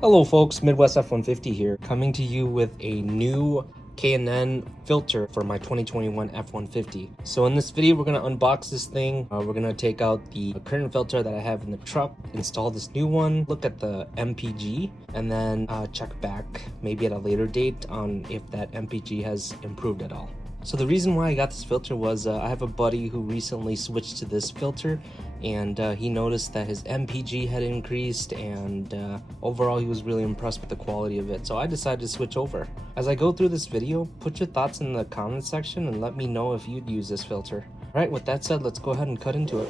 Hello folks, Midwest F-150 here, coming to you with a new K&N filter for my 2021 F-150. So in this video, we're going to unbox this thing. We're going to take out the current filter that I have in the truck, install this new one, look at the MPG, and then check back maybe at a later date on if that MPG has improved at all. So the reason why I got this filter was I have a buddy who recently switched to this filter, and he noticed that his MPG had increased, and overall he was really impressed with the quality of it. So I decided to switch over. As I go through this video, put your thoughts in the comments section and let me know if you'd use this filter. All right, with that said, let's go ahead and cut into it.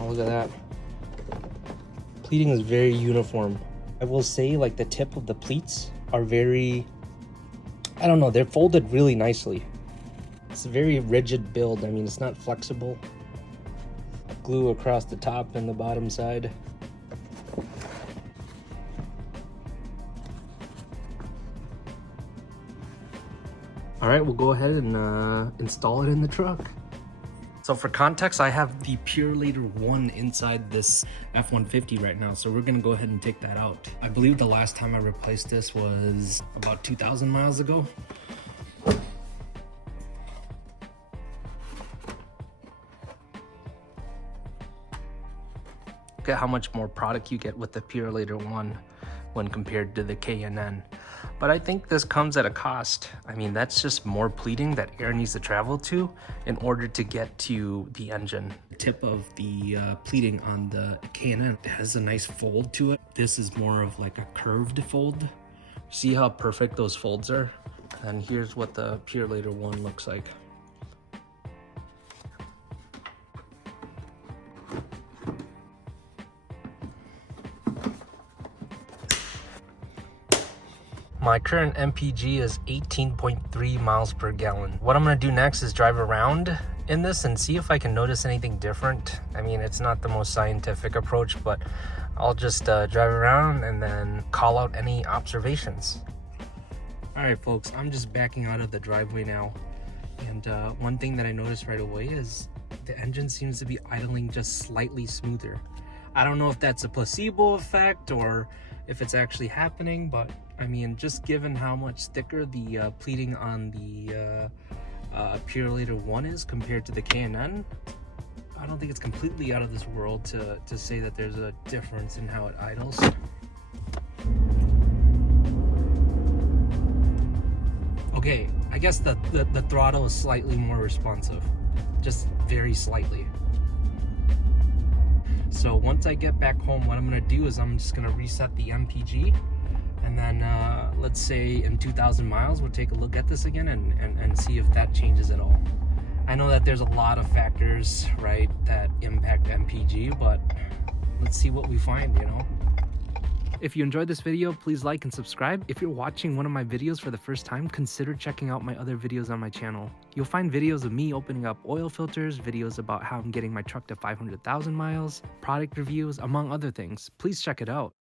Oh, look at that. Pleating is very uniform. I will say, like, the tip of the pleats are very, I don't know, they're folded really nicely. It's a very rigid build. I mean, it's not flexible. Glue across the top and the bottom side. All right, we'll go ahead and install it in the truck. So for context, I have the Purelator 1 inside this F-150 right now, so we're gonna go ahead and take that out. I believe the last time I replaced this was about 2,000 miles ago. Look at how much more product you get with the Purelator 1 when compared to the K&N. But I think this comes at a cost. I mean, that's just more pleating that air needs to travel to in order to get to the engine. The tip of the pleating on the K&N has a nice fold to it. This is more of like a curved fold. See how perfect those folds are? And here's what the Purelator 1 looks like. My current MPG is 18.3 miles per gallon. What I'm gonna do next is drive around in this and see if I can notice anything different. I mean, it's not the most scientific approach, but I'll just drive around and then call out any observations. All right, folks, I'm just backing out of the driveway now. And one thing that I noticed right away is the engine seems to be idling just slightly smoother. I don't know if that's a placebo effect or if it's actually happening, but I mean, just given how much thicker the pleating on the Purelator 1 is compared to the K&N, I don't think it's completely out of this world to say that there's a difference in how it idles. Okay, I guess the throttle is slightly more responsive, just very slightly. So once I get back home, what I'm gonna do is I'm just gonna reset the MPG, and then let's say in 2,000 miles, we'll take a look at this again and see if that changes at all. I know that there's a lot of factors, right, that impact MPG, but let's see what we find, you know? If you enjoyed this video, please like and subscribe. If you're watching one of my videos for the first time, consider checking out my other videos on my channel. You'll find videos of me opening up oil filters, videos about how I'm getting my truck to 500,000 miles, product reviews, among other things. Please check it out.